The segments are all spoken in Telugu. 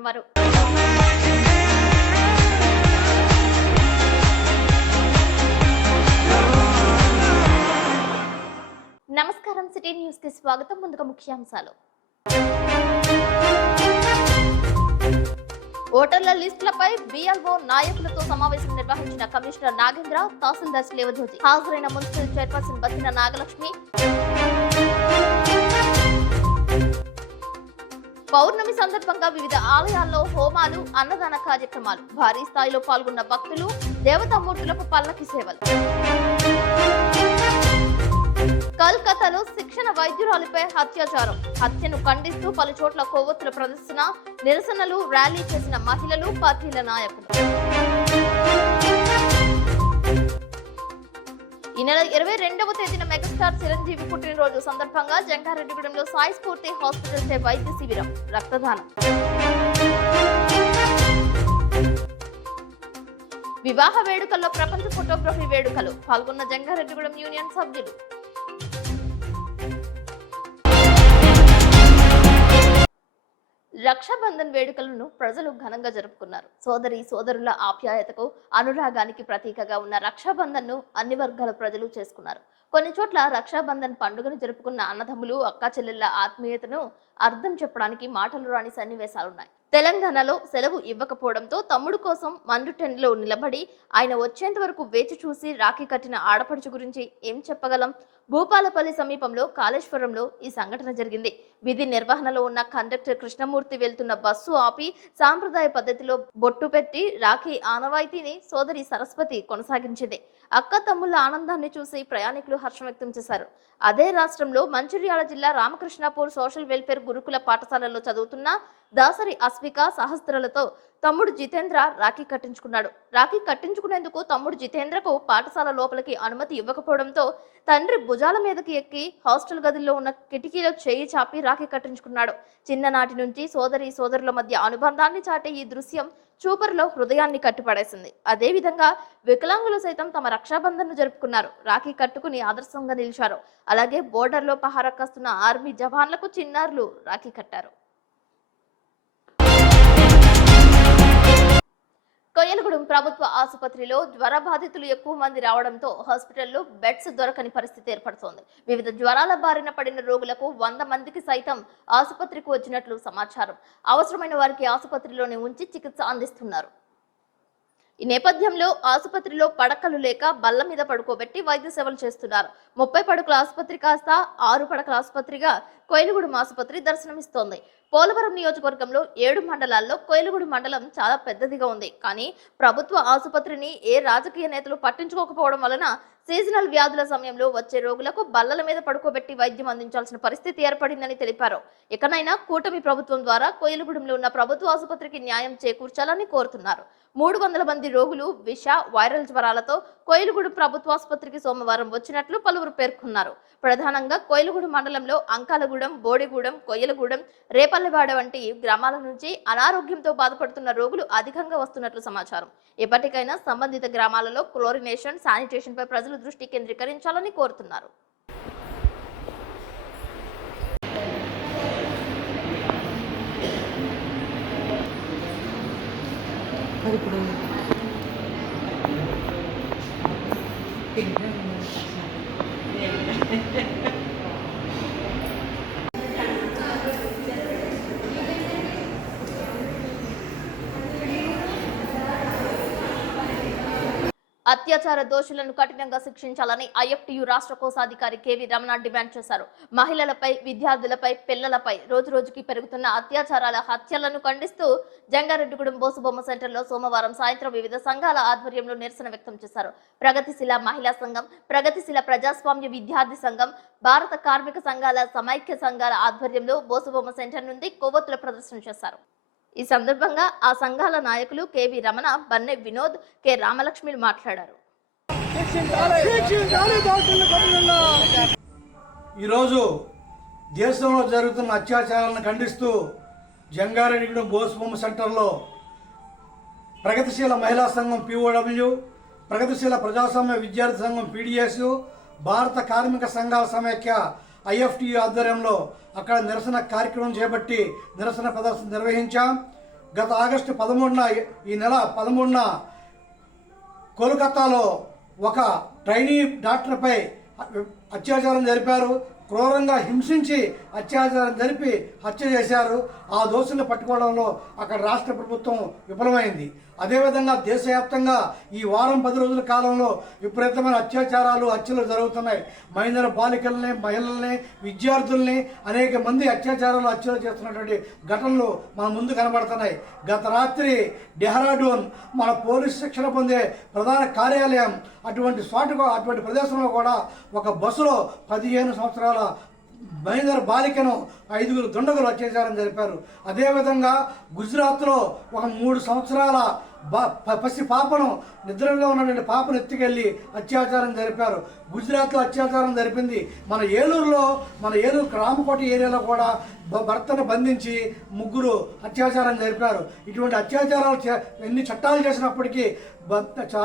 పాల్గొన్నవారు. నమస్కారం, సిటీ న్యూస్ కి స్వాగతం. ముందుగా ముఖ్యాంశాలు. ఓటర్ల లిస్టులపై బిఎల్ఓ నాయకులతో సమావేశం నిర్వహించిన కమిషనర్ నాగేంద్ర, తహసీల్దార్ శివజ్యోతి. హాజరైన మున్సిపల్ చైర్పర్సన్ బత్తిన నాగలక్ష్మి. పౌర్ణమి సందర్భంగా వివిధ ఆలయాల్లో హోమాలు, అన్నదాన కార్యక్రమాలు. భారీ స్థాయిలో పాల్గొన్న భక్తులు, దేవతామూర్తులకు పల్లకి సేవలు. కల్కతాలో శిక్షణ వైద్యురాలిపై అత్యాచారం. హత్యను ఖండిస్తూ పలు చోట్ల కొవ్వొత్తుల ప్రదర్శన, నిరసనలు, ర్యాలీ చేసిన మహిళలు, పార్టీల నాయకులు. ఈ నెల 22వ తేదీన మెగాస్టార్ చిరంజీవి పుట్టినరోజు సందర్భంగా జంగారెడ్డిగూడెంలో సాయి స్ఫూర్తి హాస్పిటల్ చే వైద్య శిబిరం, రక్తదానం. వివాహ వేడుకల్లో ప్రపంచ ఫోటోగ్రఫీ వేడుకలు. పాల్గొన్న జంగారెడ్డిగూడెం యూనియన్ సభ్యులు. రక్షాబంధన్ వేడుకలను ప్రజలు ఘనంగా జరుపుకున్నారు. సోదరి సోదరుల ఆప్యాయతకు, అనురాగానికి ప్రతీకగా ఉన్న రక్షాబంధన్ ను అన్ని వర్గాల ప్రజలు చేసుకున్నారు. కొన్ని చోట్ల రక్షాబంధన్ పండుగను జరుపుకున్న అన్నదమ్ములు, అక్కా చెల్లెళ్ల ఆత్మీయతను అర్థం చెప్పడానికి మాటలు రాని సన్నివేశాలున్నాయి. తెలంగాణలో సెలవు ఇవ్వకపోవడంతో తమ్ముడు కోసం మండుటెండలో నిలబడి ఆయన వచ్చేంత వరకు వేచి చూసి రాఖీ కట్టిన ఆడపడుచు గురించి ఏం చెప్పగలం? భూపాలపల్లి సమీపంలో కాళేశ్వరంలో ఈ సంఘటన జరిగింది. విధి నిర్వహణలో ఉన్న కండక్టర్ కృష్ణమూర్తి వెళ్తున్న బస్సు ఆపి సాంప్రదాయ పద్ధతిలో బొట్టు పెట్టి రాఖీ ఆనవాయితీని సోదరి సరస్వతి కొనసాగించింది. అక్క తమ్ముళ్ల ఆనందాన్ని చూసి ప్రయాణికులు హర్షం వ్యక్తం చేశారు. అదే రాష్ట్రంలో మంచిర్యాల జిల్లా రామకృష్ణాపూర్ సోషల్ వెల్ఫేర్ గురుకుల పాఠశాలలో చదువుతున్న దాసరి అస్విక సహస్రలతో తమ్ముడు జితేంద్ర రాఖీ కట్టించుకున్నాడు. రాఖీ కట్టించుకునేందుకు తమ్ముడు జితేంద్రకు పాఠశాల లోపలికి అనుమతి ఇవ్వకపోవడంతో తండ్రి భుజాల మీదకి ఎక్కి హాస్టల్ గదిలో ఉన్న కిటికీలో చేయి చాపి రాఖీ కట్టించుకున్నాడు. చిన్ననాటి నుంచి సోదరి సోదరుల మధ్య అనుబంధాన్ని చాటే ఈ దృశ్యం చూపర్లో హృదయాన్ని కట్టిపడేసింది. అదేవిధంగా వికలాంగులు సైతం తమ రక్షాబంధన్ను జరుపుకున్నారు. రాఖీ కట్టుకుని ఆదర్శంగా నిలిచారు. అలాగే బోర్డర్లో పహారా కాస్తున్న ఆర్మీ జవాన్లకు చిన్నారులు రాఖీ కట్టారు. కొయ్యలగూడెం ప్రభుత్వ ఆసుపత్రిలో జ్వర బాధితులు ఎక్కువ మంది రావడంతో హాస్పిటల్లో బెడ్స్ దొరకని పరిస్థితి ఏర్పడుతోంది. వివిధ జ్వరాల బారిన పడిన రోగులకు 100 మందికి సైతం ఆసుపత్రికి వచ్చినట్లు సమాచారం. అవసరమైన వారికి ఆసుపత్రిలోనే ఉంచి చికిత్స అందిస్తున్నారు. ఈ నేపథ్యంలో ఆసుపత్రిలో పడకలు లేక బల్ల మీద పడుకోబెట్టి వైద్య సేవలు చేస్తున్నారు. 30 పడకల ఆసుపత్రి కాస్త 6 పడకల ఆసుపత్రిగా కొయ్యలగూడెం ఆసుపత్రి దర్శనమిస్తోంది. పోలవరం నియోజకవర్గంలో 7 మండలాల్లో కొయ్యలగూడెం మండలం చాలా పెద్దదిగా ఉంది. కానీ ప్రభుత్వ ఆసుపత్రిని ఏ రాజకీయ నేతలు పట్టించుకోకపోవడం వలన సీజనల్ వ్యాధుల సమయంలో వచ్చే రోగులకు బల్లల మీద పడుకోబెట్టి వైద్యం అందించాల్సిన పరిస్థితి ఏర్పడిందని తెలిపారు. ఇకనైనా కూటమి ప్రభుత్వం ద్వారా కొయ్యలగూడెంలో ఉన్న ప్రభుత్వ ఆసుపత్రికి న్యాయం చేకూర్చాలని కోరుతున్నారు. 300 మంది రోగులు విష, వైరల్ జ్వరాలతో కొయ్యలగూడెం ప్రభుత్వ ఆసుపత్రికి సోమవారం వచ్చినట్లు పలువురు పేర్కొన్నారు. ప్రధానంగా కొయ్యలగూడెం మండలంలో అంకాలగూడెం, బోడిగూడెం, కొయ్యలగూడెం, రేపల్లెవాడ వంటి గ్రామాల నుంచి అనారోగ్యంతో బాధపడుతున్న రోగులు అధికంగా వస్తున్నట్లు సమాచారం. ఎప్పటికైనా సంబంధిత గ్రామాలలో క్లోరినేషన్, శానిటేషన్ పై ప్రజలు దృష్టి కేంద్రీకరించాలని కోరుతున్నారు. అత్యాచార దోషులను కఠినంగా శిక్షించాలని ఐఎఫ్టియు రాష్ట్ర కోశాధికారి కేవీ రమణ డిమాండ్ చేశారు. మహిళలపై, విద్యార్థులపై, పిల్లలపై రోజురోజుకి పెరుగుతున్న అత్యాచారాల, హత్యలను ఖండిస్తూ జంగారెడ్డిగూడెం బోసుబొమ్మ సెంటర్లో సోమవారం సాయంత్రం వివిధ సంఘాల ఆధ్వర్యంలో నిరసన వ్యక్తం చేశారు. ప్రగతిశీల మహిళా సంఘం, ప్రగతిశీల ప్రజాస్వామ్య విద్యార్థి సంఘం, భారత కార్మిక సంఘాల సమైక్య సంఘాల ఆధ్వర్యంలో బోసుబొమ్మ సెంటర్ నుండి కొవ్వొత్తుల ప్రదర్శన చేశారు. ఈ సందర్భంగా ఆ సంఘాల నాయకులు కేవీ రమణ, బన్నె వినోద్, కె రామలక్ష్మి మాట్లాడారు. ఈరోజు దేశంలో జరుగుతున్న అత్యాచారాలను ఖండిస్తూ జంగారెడ్డిగూడెం బోసుబొమ్మ సెంటర్లో ప్రగతిశీల మహిళా సంఘం POW, ప్రగతిశీల ప్రజాస్వామ్య విద్యార్థి సంఘం PDS, భారత కార్మిక సంఘాల సమైక్య IFTU ఆధ్వర్యంలో అక్కడ నిరసన కార్యక్రమం చేపట్టి నిరసన ప్రదర్శన నిర్వహించాం. గత ఆగస్టు 13న ఈ నెల 13న కోల్కతాలో ఒక ట్రైనీ డాక్టర్పై అత్యాచారం జరిపారు. క్రూరంగా హింసించి అత్యాచారం జరిపి హత్య చేశారు. ఆ దోషులను పట్టుకోవడంలో అక్కడ రాష్ట్ర ప్రభుత్వం విఫలమైంది. అదేవిధంగా దేశవ్యాప్తంగా ఈ వారం 10 రోజుల కాలంలో విపరీతమైన అత్యాచారాలు, హత్యలు జరుగుతున్నాయి. మైనర్ బాలికల్ని, మహిళల్ని, విద్యార్థుల్ని అనేక మంది అత్యాచారాలు, హత్యలు చేస్తున్నటువంటి ఘటనలు మన ముందు కనబడుతున్నాయి. గత రాత్రి డెహ్రాడూన్ మన పోలీస్ శిక్షణ పొందే ప్రధాన కార్యాలయం అటువంటి ప్రదేశంలో కూడా ఒక బస్సులో 15 సంవత్సరాల మైనర్ బాలికను 5 దుండగులు అత్యాచారం జరిపారు. అదేవిధంగా గుజరాత్లో ఒక 3 సంవత్సరాల పసి పాపను, నిద్రలో ఉన్నటువంటి పాపను ఎత్తుకెళ్లి అత్యాచారం జరిపారు. గుజరాత్లో అత్యాచారం జరిపింది. మన ఏలూరు రామకోట ఏరియాలో కూడా భర్తను బంధించి 3 అత్యాచారం జరిపారు. ఇటువంటి అత్యాచారాలు ఎన్ని చట్టాలు చేసినప్పటికీ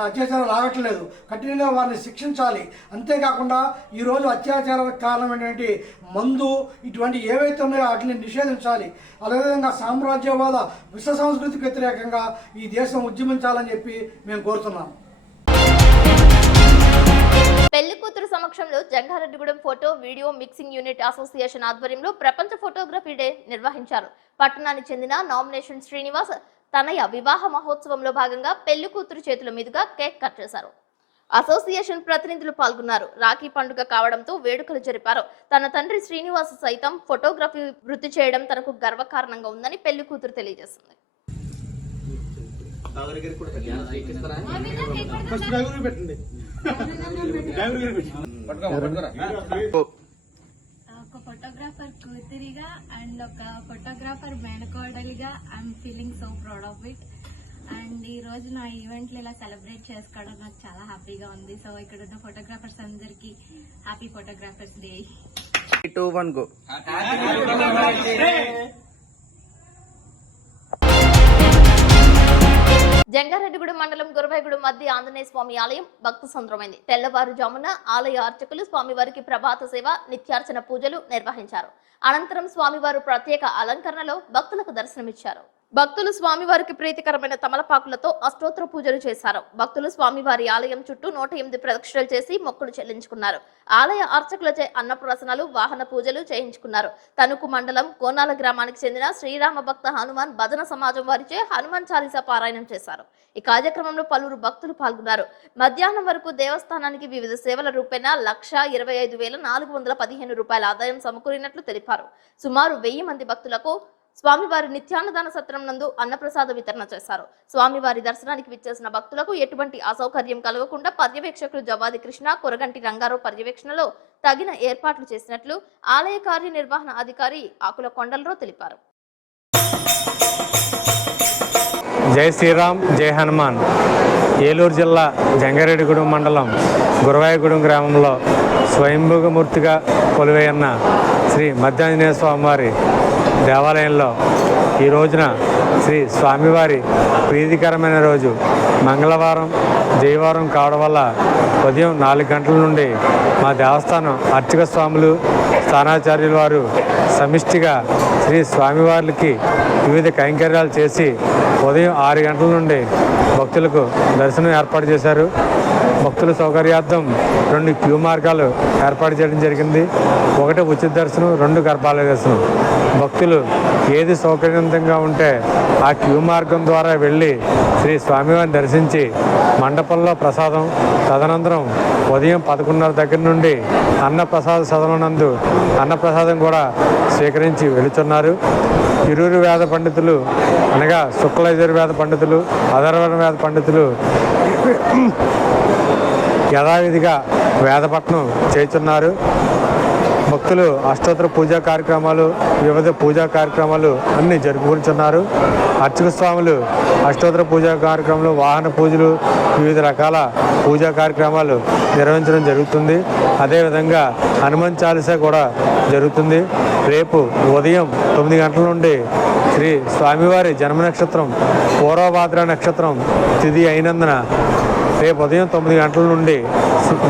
అత్యాచారాలు ఆగట్లేదు. కఠినంగా వారిని శిక్షించాలి. అంతేకాకుండా ఈరోజు అత్యాచారాలకు కారణమైనటువంటి మందు, ఇటువంటి ఏవైతే ఉన్నాయో వాటిని నిషేధించాలి. అదేవిధంగా సామ్రాజ్యవాద విశ్వ సంస్కృతికి వ్యతిరేకంగా ఈ దేశం ఉద్యమించాలని చెప్పి మేము కోరుతున్నాం. పెళ్లి కూతురు సమక్షంలో Jangareddygudem photo video mixing unit association ఆధ్వర్యంలో ప్రపంచ ఫోటోగ్రఫీ డే నిర్వహించారు. పట్టణానికి చెందిన నామినేషన్ శ్రీనివాస్ తనయ వివాహ మహోత్సవంలో భాగంగా పెళ్లి కూతురు చేతుల మీదుగా కేక్ కట్ చేశారు. అసోసియేషన్ ప్రతినిధులు పాల్గొన్నారు. రాఖీ పండుగ కావడంతో వేడుకలు జరిపారు. తన తండ్రి శ్రీనివాస్ సైతం ఫోటోగ్రఫీ వృత్తి చేయడం తనకు గర్వకారణంగా ఉందని పెళ్లి కూతురు తెలియజేసింది. ఒక ఫోటోగ్రాఫర్ కూతురిగా అండ్ ఒక ఫోటోగ్రాఫర్ మేనకోడలిగా I'm feeling so proud of it. And ఈ రోజు నా ఈవెంట్లు ఇలా సెలబ్రేట్ చేసుకోవడం నాకు చాలా హ్యాపీగా ఉంది. సో ఇక్కడ ఉన్న ఫోటోగ్రాఫర్స్ అందరికి happy photographers day. 2 1 go. Jangareddygudem మండలం గురవాయగూడెం మధ్య ఆంజనేయ స్వామి ఆలయం భక్త సంద్రమైంది. తెల్లవారుజామున ఆలయ అర్చకులు స్వామివారికి ప్రభాత సేవ, నిత్యార్చన పూజలు నిర్వహించారు. అనంతరం స్వామివారు ప్రత్యేక అలంకరణలో భక్తులకు దర్శనమిచ్చారు. భక్తులు స్వామివారికి ప్రీతికరమైన తమలపాకులతో అష్టోత్తర పూజలు చేశారు. భక్తులు స్వామివారి ఆలయం చుట్టూ 108 ప్రదక్షిణలు చేసి మొక్కులు చెల్లించుకున్నారు. ఆలయ అర్చకులచే అన్నప్రసనాలు, వాహన పూజలు చేయించుకున్నారు. తణుకు మండలం కోనాల గ్రామానికి చెందిన శ్రీరామ భక్త హనుమాన్ భజన సమాజం వారిచే హనుమాన్ చాలీసా పారాయణం చేశారు. ఈ కార్యక్రమంలో పలువురు భక్తులు పాల్గొన్నారు. మధ్యాహ్నం వరకు దేవస్థానానికి వివిధ సేవల రూపేణా 1,25,415 రూపాయల ఆదాయం సమకూరినట్లు తెలిపారు. సుమారు 1000 మంది భక్తులకు స్వామివారి నిత్యాన్నదాన సత్రం నందు అన్నప్రసాద వితరణ చేశారు. స్వామివారి దర్శనానికి విచ్చేసిన భక్తులకు ఎటువంటి అసౌకర్యం కలగకుండా పర్యవేక్షకులు జవాది కృష్ణ, కొరగంటి రంగారావు పర్యవేక్షణలో తగిన ఏర్పాట్లు చేసినట్లు ఆలయ కార్యనిర్వహణ అధికారి ఆకుల కొండలరావు తెలిపారు. జై శ్రీరామ్, జై హనుమాన్. ఏలూరు జిల్లా జంగారెడ్డిగూడెం మండలం గురవాయగూడెం గ్రామంలో స్వయంభూగమూర్తిగా కొలువైన శ్రీ మధ్యాంజనేయ స్వామివారి దేవాలయంలో ఈ రోజున శ్రీ స్వామివారి ప్రీతికరమైన రోజు మంగళవారం, జయవారం కావడం వల్ల ఉదయం 4 గంటల నుండి మా దేవస్థానం అర్చక స్వాములు, స్థానాచార్యుల వారు సమిష్టిగా శ్రీ స్వామివారికి వివిధ కైంకర్యాలు చేసి ఉదయం 6 గంటల నుండి భక్తులకు దర్శనం ఏర్పాటు చేశారు. భక్తుల సౌకర్యార్థం 2 క్యూ మార్గాలు ఏర్పాటు చేయడం జరిగింది. 1 ఉచిత దర్శనం, 2 గర్భాలయ దర్శనం. భక్తులు ఏది సౌకర్యవంతంగా ఉంటే ఆ క్యూ మార్గం ద్వారా వెళ్ళి శ్రీ స్వామివారిని దర్శించి మండపంలో ప్రసాదం, తదనంతరం ఉదయం 11:30 దగ్గర నుండి అన్నప్రసాద సదనందు అన్నప్రసాదం కూడా స్వీకరించి వెళుతున్నారు. ఇరువురు వేద పండితులు అనగా శుక్లయజుర్వేద పండితులు, అధర్వణ వేద పండితులు యథావిధిగా వేదపట్నం చేస్తున్నారు. భక్తులు అష్టోత్తర పూజా కార్యక్రమాలు, వివిధ పూజా కార్యక్రమాలు అన్నీ జరుపుకుంటున్నారు. అర్చక స్వాములు అష్టోత్తర పూజా కార్యక్రమాలు, వాహన పూజలు, వివిధ రకాల పూజా కార్యక్రమాలు నిర్వహించడం జరుగుతుంది. అదేవిధంగా హనుమాన్ చాలీసా కూడా జరుగుతుంది. రేపు ఉదయం 9 గంటల నుండి శ్రీ స్వామివారి జన్మ నక్షత్రం పూర్వభాద్ర నక్షత్రం తిథి అయినందున రేపు ఉదయం 9 గంటల నుండి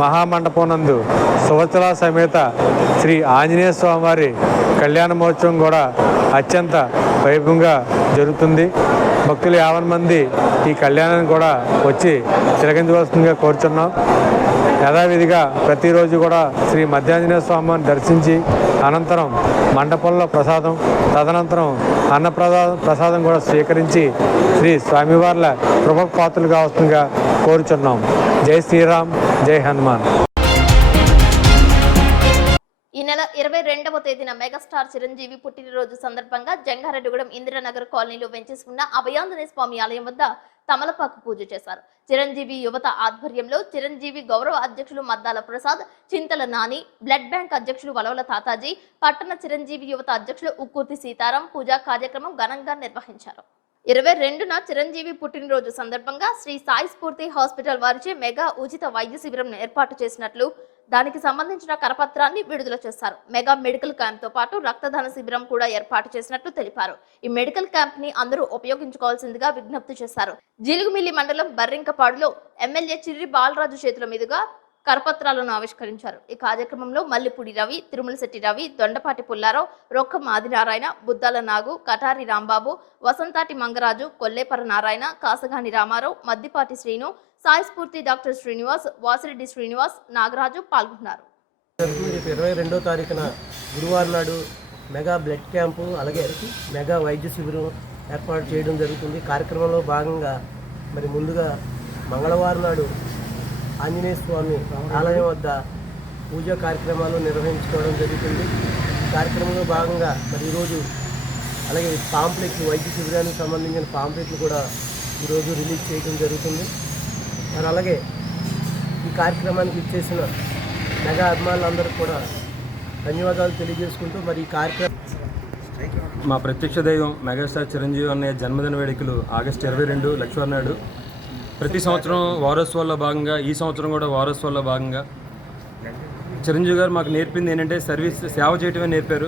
మహామండపం నందు సువత్సల సమేత శ్రీ ఆంజనేయ స్వామివారి కళ్యాణ మహోత్సవం కూడా అత్యంత వైభవంగా జరుగుతుంది. భక్తులు 50 మంది ఈ కళ్యాణానికి కూడా వచ్చి తిలకించవలసిందిగా కోరుచున్నాం. యథావిధిగా ప్రతిరోజు కూడా శ్రీ మధ్యాంజనేయ స్వామిని దర్శించి అనంతరం మండపంలో ప్రసాదం, తదనంతరం ప్రసాదం కూడా స్వీకరించి శ్రీ స్వామివార్ల కృపకు పాత్రలు కావాల్సిందిగా కోరుచున్నాం. జై శ్రీరామ్, జై హనుమాన్. ఈ నెల 22వ తేదీన మెగాస్టార్ చిరంజీవి పుట్టినరోజు సందర్భంగా జంగారెడ్డిగూడెం ఇందిరానగర్ కాలనీలో వెంచేసి ఉన్న అభయాంజనేయ స్వామి ఆలయం వద్ద తమలపాకు పూజ చేశారు. చిరంజీవి యువత ఆధ్వర్యంలో చిరంజీవి గౌరవ అధ్యక్షులు మద్దాల ప్రసాద్, చింతల నాని, బ్లడ్ బ్యాంక్ అధ్యక్షులు వలవల తాతాజీ, పట్టణ చిరంజీవి యువత అధ్యక్షులు ఉక్కుర్తి సీతారాం పూజా కార్యక్రమం ఘనంగా నిర్వహించారు. 22న చిరంజీవి పుట్టినరోజు సందర్భంగా శ్రీ సాయి స్ఫూర్తి హాస్పిటల్ వారిచే మెగా ఉచిత వైద్య శిబిరం ఏర్పాటు చేసినట్లు, దానికి సంబంధించిన కరపత్రాన్ని విడుదల చేశారు. మెగా మెడికల్ క్యాంప్ తో పాటు రక్తదాన శిబిరం కూడా ఏర్పాటు చేసినట్లు తెలిపారు. ఈ మెడికల్ క్యాంప్ ని అందరూ ఉపయోగించుకోవాల్సిందిగా విజ్ఞప్తి చేశారు. జీలుగుమిల్లి మండలం బర్రింకపాడులో ఎమ్మెల్యే చిర్రి బాలరాజు చేతుల మీదుగా కరపత్రాలను ఆవిష్కరించారు. ఈ కార్యక్రమంలో మల్లిపూడి రవి, తిరుమలశెట్టి రవి, దొండపాటి పుల్లారావు, రొక్కం ఆదినారాయణ, బుద్దాల నాగు, కటారి రాంబాబు, వసంతాటి మంగరాజు, కొల్లేపర నారాయణ, కాసగాని రామారావు, మద్దిపాటి శ్రీను, సాయి స్ఫూర్తి డాక్టర్ శ్రీనివాస్, వాసిరెడ్డి శ్రీనివాస్, నాగరాజు పాల్గొన్నారు. 22వ తారీఖున గురువారం నాడు మెగా బ్లడ్ క్యాంపు అలాగే మెగా వైద్య శిబిరం ఏర్పాటు చేయడం జరుగుతుంది. కార్యక్రమంలో భాగంగా మరి ముందుగా మంగళవారం నాడు ఆంజనేయ స్వామి ఆలయం వద్ద పూజా కార్యక్రమాలు నిర్వహించుకోవడం జరుగుతుంది. ఈ కార్యక్రమంలో భాగంగా మరి ఈరోజు అలాగే పాంప్లెట్లు, వైద్య శిబిరానికి సంబంధించిన పాంప్లెట్లు కూడా ఈరోజు రిలీజ్ చేయడం జరుగుతుంది. మరి అలాగే ఈ కార్యక్రమానికి ఇచ్చేసిన మెగా అభిమానులందరికీ కూడా ధన్యవాదాలు తెలియజేసుకుంటూ మరి ఈ కార్యక్రమం మా ప్రత్యక్ష దైవం మెగాస్టార్ చిరంజీవి అన్నయ్య జన్మదిన వేడుకలు ఆగస్టు 22 లక్ష్మీవారం నాడు. ప్రతి సంవత్సరం వారోత్సవాల్లో భాగంగా ఈ సంవత్సరం కూడా వారోత్సవాల్లో భాగంగా చిరంజీవి గారు మాకు నేర్పింది ఏంటంటే సేవ చేయటమే నేర్పారు.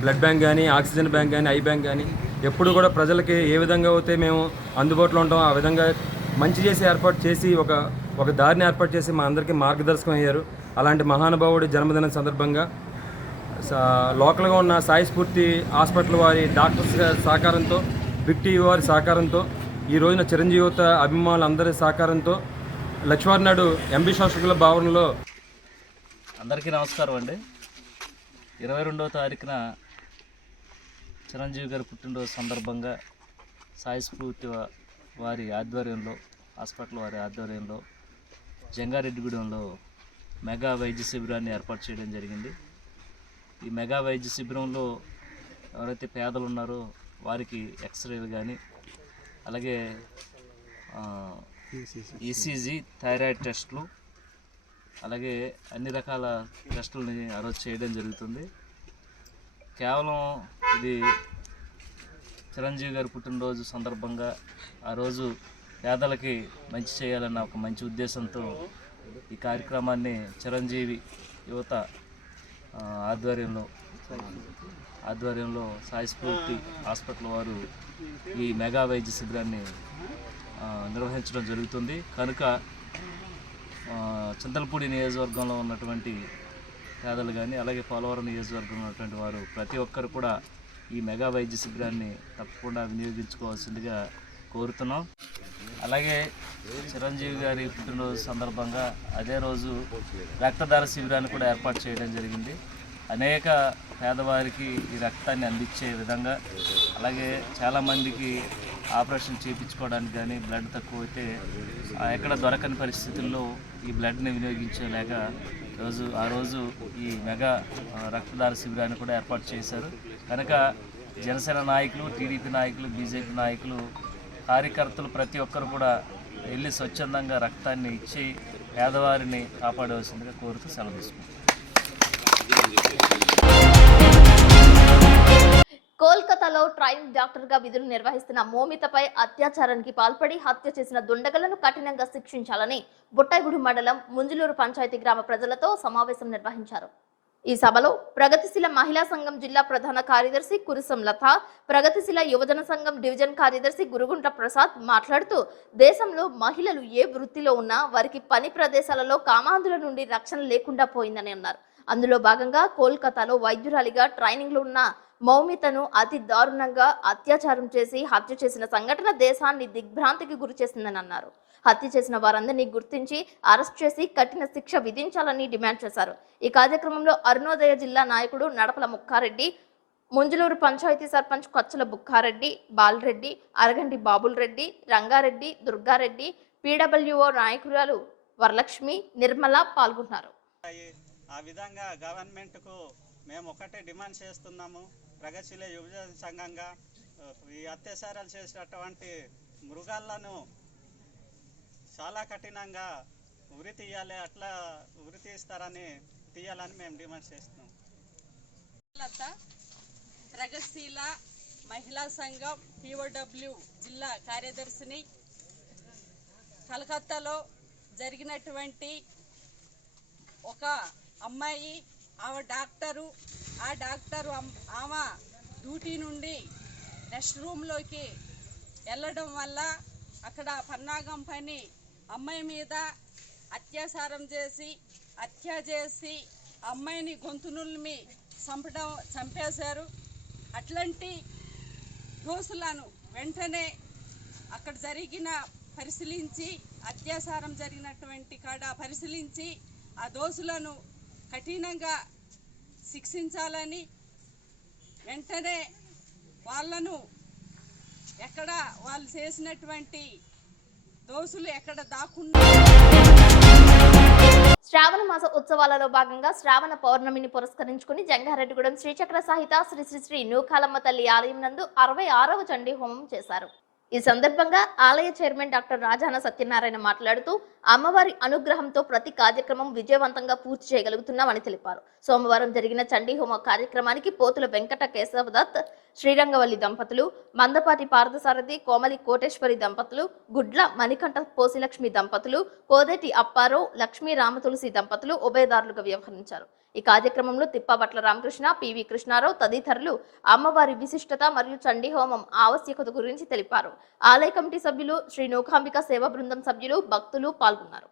బ్లడ్ బ్యాంక్ కానీ, ఆక్సిజన్ బ్యాంక్ కానీ, ఐ బ్యాంక్ కానీ ఎప్పుడు కూడా ప్రజలకి ఏ విధంగా అయితే మేము అందుబాటులో ఉంటాం ఆ విధంగా మంచి చేసి ఏర్పాటు చేసి ఒక దారిని ఏర్పాటు చేసి మా అందరికీ మార్గదర్శకం అయ్యారు. అలాంటి మహానుభావుడి జన్మదినం సందర్భంగా లోకల్గా ఉన్న సాయి స్ఫూర్తి హాస్పిటల్ వారి డాక్టర్స్ సహకారంతో, బిగ్ టీవీ వారి సహకారంతో, ఈ రోజున చిరంజీవిత అభిమానులందరి సహకారంతో లక్ష్మీవారం నాడు ఎంబీ శాస్త్రుల భవనంలో. అందరికీ నమస్కారం అండి. 22వ తారీఖున చిరంజీవి గారి పుట్టినరోజు సందర్భంగా సాయి స్ఫూర్తి వారి ఆధ్వర్యంలో, హాస్పిటల్ వారి ఆధ్వర్యంలో జంగారెడ్డిగూడెంలో మెగా వైద్య శిబిరాన్ని ఏర్పాటు చేయడం జరిగింది. ఈ మెగా వైద్య శిబిరంలో ఎవరైతే పేదలు ఉన్నారో వారికి ఎక్స్రేలు కానీ, అలాగే ఈసీజీ, థైరాయిడ్ టెస్టులు, అలాగే అన్ని రకాల టెస్టులని ఆ రోజు చేయడం జరుగుతుంది. కేవలం ఇది చిరంజీవి గారి పుట్టినరోజు సందర్భంగా ఆ రోజు పేదలకి మంచి చేయాలన్న ఒక మంచి ఉద్దేశంతో ఈ కార్యక్రమాన్ని చిరంజీవి యువత ఆధ్వర్యంలో సాయి స్ఫూర్తి హాస్పిటల్ వారు ఈ మెగా వైద్య శిబిరాన్ని నిర్వహించడం జరుగుతుంది. కనుక చింతలపూడి నియోజకవర్గంలో ఉన్నటువంటి పేదలు కానీ, అలాగే పోలవరం నియోజకవర్గంలో ఉన్నటువంటి వారు ప్రతి ఒక్కరు కూడా ఈ మెగా వైద్య శిబిరాన్ని తప్పకుండా వినియోగించుకోవాల్సిందిగా కోరుతున్నాం. అలాగే చిరంజీవి గారి పుట్టినరోజు సందర్భంగా అదే రోజు రక్తదాన శిబిరాన్ని కూడా ఏర్పాటు చేయడం జరిగింది. అనేక పేదవారికి ఈ రక్తాన్ని అందించే విధంగా, అలాగే చాలామందికి ఆపరేషన్ చేయించుకోవడానికి కానీ బ్లడ్ తక్కువ అయితే ఎక్కడ దొరకని పరిస్థితుల్లో ఈ బ్లడ్ని వినియోగించలేక ఆ రోజు ఈ మెగా రక్తదాన శిబిరాన్ని కూడా ఏర్పాటు చేశారు. కనుక జనసేన నాయకులు, టీడీపీ నాయకులు, బీజేపీ నాయకులు, కార్యకర్తలు ప్రతి ఒక్కరు కూడా వెళ్ళి స్వచ్ఛందంగా రక్తాన్ని ఇచ్చి పేదవారిని కాపాడవలసిందిగా కోరుతూ సెలవు తీసుకుంటాం. కోల్కతాలో ట్రైనింగ్ డాక్టర్ గా విధులు నిర్వహిస్తున్న మోమితపై అత్యాచారానికి పాల్పడి హత్య చేసిన దుండగులను కఠినంగా శిక్షించాలని బుట్టాయిగూడు మండలం ముంజులూరు పంచాయతీ గ్రామ ప్రజలతో సమావేశం నిర్వహించారు. ఈ సభలో ప్రగతిశీల మహిళా సంఘం జిల్లా ప్రధాన కార్యదర్శి కురుసం లత, ప్రగతిశీల యువజన సంఘం డివిజన్ కార్యదర్శి గురుగుంట్ల ప్రసాద్ మాట్లాడుతూ, దేశంలో మహిళలు ఏ వృత్తిలో ఉన్నా వారికి పని ప్రదేశాలలో కామాంధుల నుండి రక్షణ లేకుండా పోయిందని అన్నారు. అందులో భాగంగా కోల్కతాలో వైద్యురాలిగా ట్రైనింగ్ లో ఉన్న మౌమితను అతి దారుణంగా అత్యాచారం చేసి హత్య చేసిన సంఘటన దేశాన్ని దిగ్భ్రాంతికి గురి చేసిందని అన్నారు. హత్య చేసిన వారందరినీ గుర్తించి అరెస్ట్ చేసి కఠిన శిక్ష విధించాలని డిమాండ్ చేశారు. ఈ కార్యక్రమంలో అరుణోదయ జిల్లా నాయకుడు నడపల ముక్కారెడ్డి, ముంజలూరు పంచాయతీ సర్పంచ్ కొచ్చల బుక్కారెడ్డి, బాలరెడ్డి, అరగంటి బాబుల్ రెడ్డి, రంగారెడ్డి, దుర్గారెడ్డి, పీడబ్ల్యూఓ నాయకురాలు వరలక్ష్మి, నిర్మల పాల్గొన్నారు. ఆ విధంగా గవర్నమెంట్కు మేము ఒకటే డిమాండ్ చేస్తున్నాము. ప్రగతిశీల యువజన సంఘంగా ఈ అత్యాచారాలు చేసినటువంటి మృగాలను చాలా కఠినంగా ఉరి తీయాలి, అట్లా ఉరి తీయాలని మేము డిమాండ్ చేస్తున్నాం. ప్రగతిశీల మహిళా సంఘం POW జిల్లా కార్యదర్శిని. కలకత్తాలో జరిగినటువంటి ఒక అమ్మాయి, ఆమె డాక్టరు, ఆ డాక్టరు ఆమె డ్యూటీ నుండి రెస్ట్ రూమ్లోకి వెళ్ళడం వల్ల అక్కడ పన్నాగం పని అమ్మాయి మీద అత్యాచారం చేసి హత్య చేసి అమ్మాయిని గొంతునుల్మి చంపేశారు. అట్లాంటి దోషులను వెంటనే అక్కడ పరిశీలించి అత్యాచారం జరిగినటువంటి కాడ పరిశీలించి ఆ దోషులను కఠినంగా శిక్షించాలని, వెంటనే వాళ్ళను ఎక్కడ వాళ్ళు చేసినటువంటి దోషులు ఎక్కడ దాక్కున్నా. శ్రావణ మాస ఉత్సవాలలో భాగంగా శ్రావణ పౌర్ణమిని పురస్కరించుకుని జంగారెడ్డిగూడెం శ్రీచక్ర సహిత శ్రీ శ్రీ శ్రీ నూకాలమ్మ తల్లి ఆలయం నందు 66వ చండీ హోమం చేశారు. ఈ సందర్భంగా ఆలయ చైర్మన్ డాక్టర్ రాజాన సత్యనారాయణ మాట్లాడుతూ అమ్మవారి అనుగ్రహంతో ప్రతి కార్యక్రమం విజయవంతంగా పూర్తి చేయగలుగుతున్నామని తెలిపారు. సోమవారం జరిగిన చండీ హోమ కార్యక్రమానికి పోతుల వెంకట కేశవదత్, శ్రీరంగవల్లి దంపతులు, మందపాటి పార్థసారథి, కోమలి కోటేశ్వరి దంపతులు, గుడ్ల మణికంఠ పోసిలక్ష్మి దంపతులు, కోదేటి అప్పారావు, లక్ష్మీ రామతులసి దంపతులు ఉభయదారులుగా వ్యవహరించారు. ఈ కార్యక్రమంలో తిప్పబట్ల రామకృష్ణ, పివి కృష్ణారావు తదితరులు అమ్మవారి విశిష్టత మరియు చండీ హోమం ఆవశ్యకత గురించి తెలిపారు. ఆలయ కమిటీ సభ్యులు, శ్రీ నూకాంబిక సేవా బృందం సభ్యులు, భక్తులు పాల్గొన్నారు.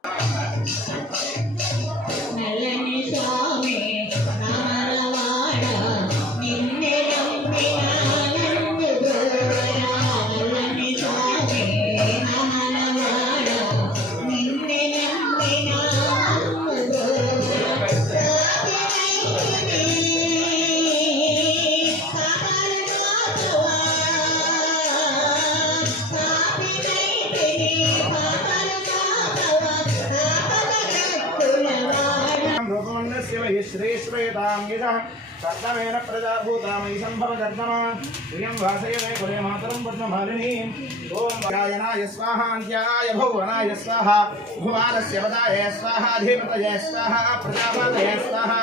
य स्वाहान्त्याय भुवनाय स्वाहा भुवानस्य पदाय स्वाहा धीमतये स्वाहा प्रजापतये स्वाहा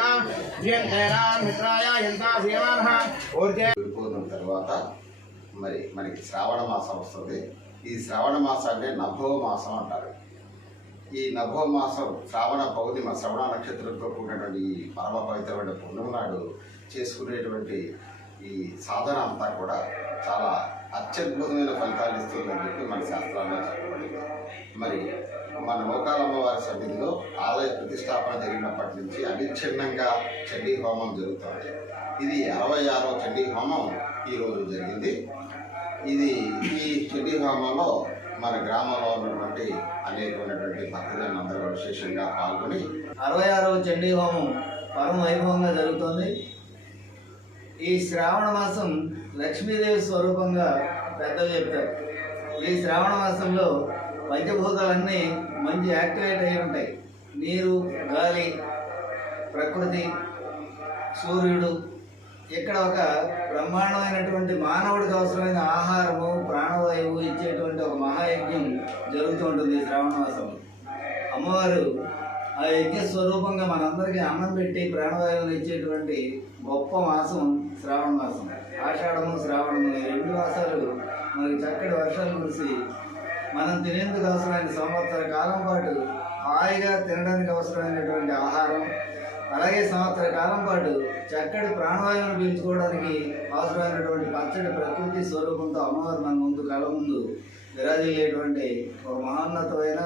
जयन्तेरान्मित्राय यन्तासेवानः ఊరుకోవడం తర్వాత మరి మనకి శ్రావణ మాసం వస్తుంది. ఈ శ్రావణ మాసాన్ని నభో మాసం అంటారు. ఈ నభో మాసం శ్రావణ పౌర్ణిమ, శ్రవణ నక్షత్రంతో కూడినటువంటి ఈ పరమ పవిత్రమైన పుణ్యం నాడు చేసుకునేటువంటి ఈ సాధన అంతా కూడా చాలా అత్యద్భుతమైన ఫలితాలు ఇస్తుందని చెప్పి మన శాస్త్రాల్లో చెప్పబడింది. మరి మన నూకాలమ్మ వారి సన్నిధిలో ఆలయ ప్రతిష్టాపన జరిగినప్పటి నుంచి అవిచ్ఛిన్నంగా చండీ హోమం జరుగుతుంది. ఇది 66వ చండీ హోమం ఈరోజు జరిగింది. ఈ చండీ హోమంలో మన గ్రామంలో ఉన్నటువంటి అనేకమైనటువంటి భక్తులను అందరూ విశేషంగా పాల్గొని 66వ చండీ హోమం పరమ వైభవంగా జరుగుతుంది. ఈ శ్రావణ మాసం లక్ష్మీదేవి స్వరూపంగా పెద్దలు చెప్తారు. ఈ శ్రావణ మాసంలో పంచభూతాలన్నీ మంచి యాక్టివేట్ అయి ఉంటాయి. నీరు, గాలి, ప్రకృతి, సూర్యుడు. ఇక్కడ ఒక బ్రహ్మాండమైనటువంటి మానవుడికి అవసరమైన ఆహారము, ప్రాణవాయువు ఇచ్చేటువంటి ఒక మహాయజ్ఞం జరుగుతూ ఉంటుంది ఈ శ్రావణ మాసంలో. అమ్మవారు ఆ యజ్ఞ స్వరూపంగా మనందరికీ అన్నం పెట్టి ప్రాణవాయువుని ఇచ్చేటువంటి గొప్ప మాసం శ్రావణ మాసం. ఆషాఢము, శ్రావణము ఈ 2 మాసాలు మనకి చక్కటి వర్షాలు కురిసి మనం తినేందుకు అవసరమైన సంవత్సర కాలం పాటు హాయిగా తినడానికి అవసరమైనటువంటి ఆహారం, అలాగే సంవత్సర కాలం పాటు చక్కటి ప్రాణవాయువును పీల్చుకోవడానికి అవసరమైనటువంటి పచ్చడి ప్రకృతి స్వరూపంతో అమ్మవారు మన ముందు కళ్ళ ముందు విరాజిల్లేటువంటి ఒక మహోన్నతమైన